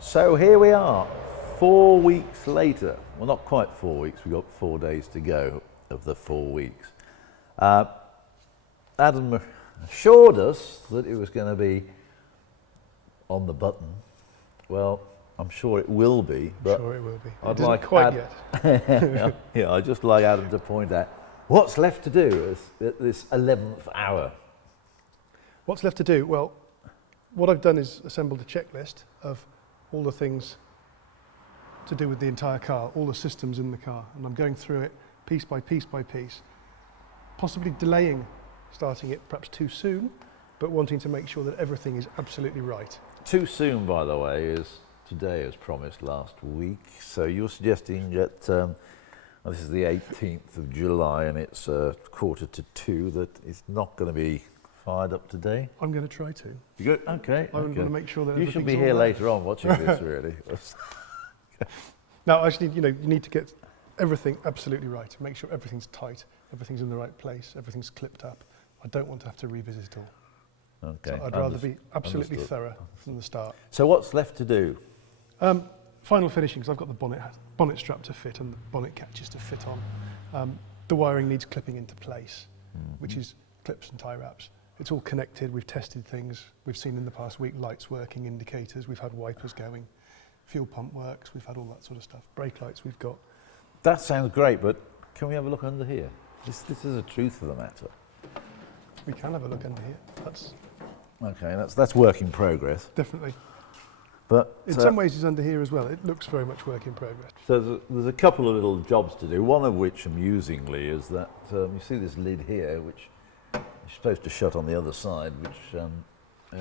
So here we are, 4 weeks later. Well, not quite 4 weeks, we've got 4 days to go of the 4 weeks. Adam assured us that it was going to be on the button. Well, I'm sure it will be, but sure it will be. I'd It isn't like quite yet. yeah, I'd just like Adam to point out what's left to do at this 11th hour. What's left to do? Well, what I've done is assembled a checklist of all the things to do with the entire car, all the systems in the car, and I'm going through it piece by piece by piece, possibly delaying starting it perhaps too soon, but wanting to make sure that everything is absolutely right. Too soon, by the way, is today as promised last week. So you're suggesting that well, this is the 18th of July and it's 1:45, that it's not going to be fired up today? I'm going to try to. You good? Okay. I'm going to make sure that you should be everything's here all right. later on watching this, really. Now, actually, you need to get everything absolutely right. Make sure everything's tight, everything's in the right place, everything's clipped up. I don't want to have to revisit it all. Okay. So I'd rather be absolutely Understood. thorough from the start. So what's left to do? Final finishing, because I've got the bonnet strap to fit and the bonnet catches to fit on. The wiring needs clipping into place, which is clips and tie wraps. It's all connected, we've tested things, we've seen in the past week lights working, indicators, we've had wipers going, fuel pump works, we've had all that sort of stuff. Brake lights we've got. That sounds great, but can we have a look under here? This is the truth of the matter. We can have a look under here. That's Okay, that's work in progress. definitely. But In some ways it's under here as well. It looks very much work in progress. so there's a couple of little jobs to do. One of which, amusingly, is that you see this lid here, which you're supposed to shut on the other side, which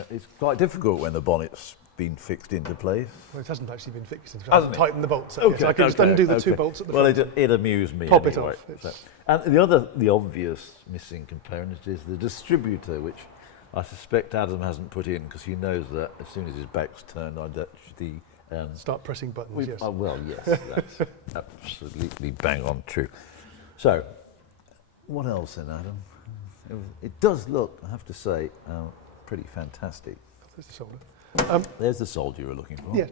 is quite difficult when the bonnet's been fixed into place. Well, it hasn't actually been fixed. It Hasn't hasn't it? tightened the bolts. So, Okay, so I can just undo the two bolts at the front. Well, it amused me Pop it anyway. off. So- and the obvious missing component is the distributor, which I suspect Adam hasn't put in because he knows that as soon as his back's turned, I'd actually Start pressing buttons, yes. well, yes, that's absolutely bang on true. So, what else then, Adam? It does look, I have to say, pretty fantastic. There's the solder. There's the solder you were looking for. Yeah.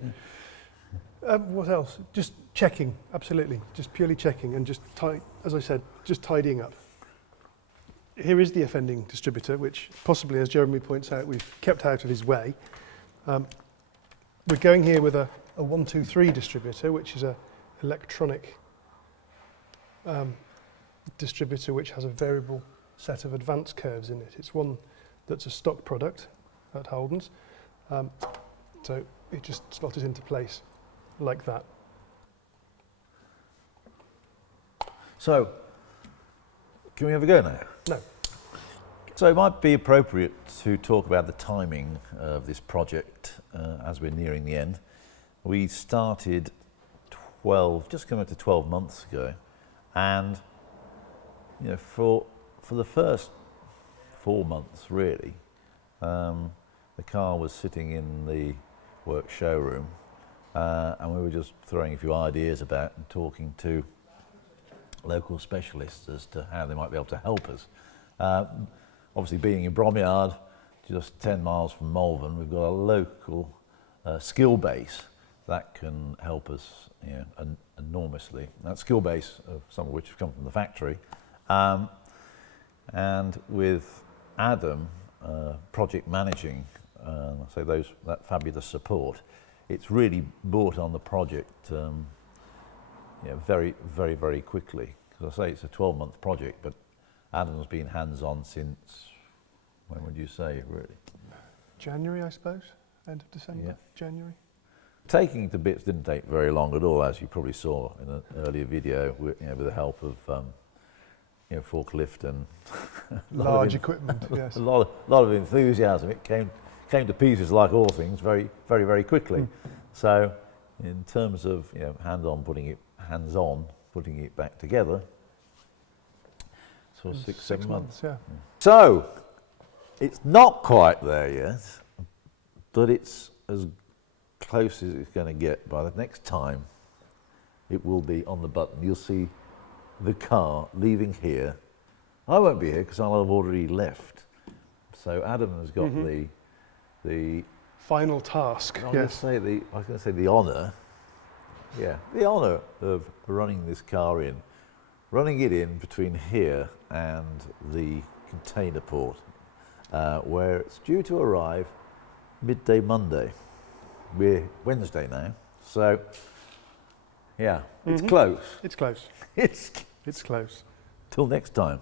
What else? Just checking, absolutely. Just purely checking and just, as I said, just tidying up. Here is the offending distributor, which possibly, as Jeremy points out, we've kept out of his way. We're going here with a 123 distributor, which is an electronic distributor which has a variable set of advanced curves in it. It's one that's a stock product at Holden's. So it just slots into place like that. So, can we have a go now? No. So it might be appropriate to talk about the timing of this project as we're nearing the end. We started just coming up to 12 months ago, and for the first 4 months really, the car was sitting in the work showroom, and we were just throwing a few ideas about and talking to local specialists as to how they might be able to help us. Obviously, being in Bromyard, just 10 miles from Malvern, we've got a local skill base that can help us enormously. That skill base, some of which have come from the factory, and with Adam project managing, so that fabulous support, it's really brought on the project very, very, very quickly. Because I say it's a 12-month project, but Adam's been hands-on since, when would you say, really? January, I suppose, end of December, Yeah. January. Taking it to bits didn't take very long at all, as you probably saw in an earlier video, with the help of forklift and Large equipment, yes. a lot of enthusiasm. It came to pieces, like all things, very, very, very quickly. So, in terms of hands-on putting it back together, sort of 6-7 months. Yeah. So, it's not quite there yet, but it's as close as it's going to get. By the next time, it will be on the button. You'll see the car leaving here. I won't be here because I'll have already left. So Adam has got the final task. I was going to say the honour. Yeah, the honour of running this car in, running it in between here and the container port, where it's due to arrive midday Monday. We're Wednesday now, so yeah, it's close. It's close. It's It's close. till next time.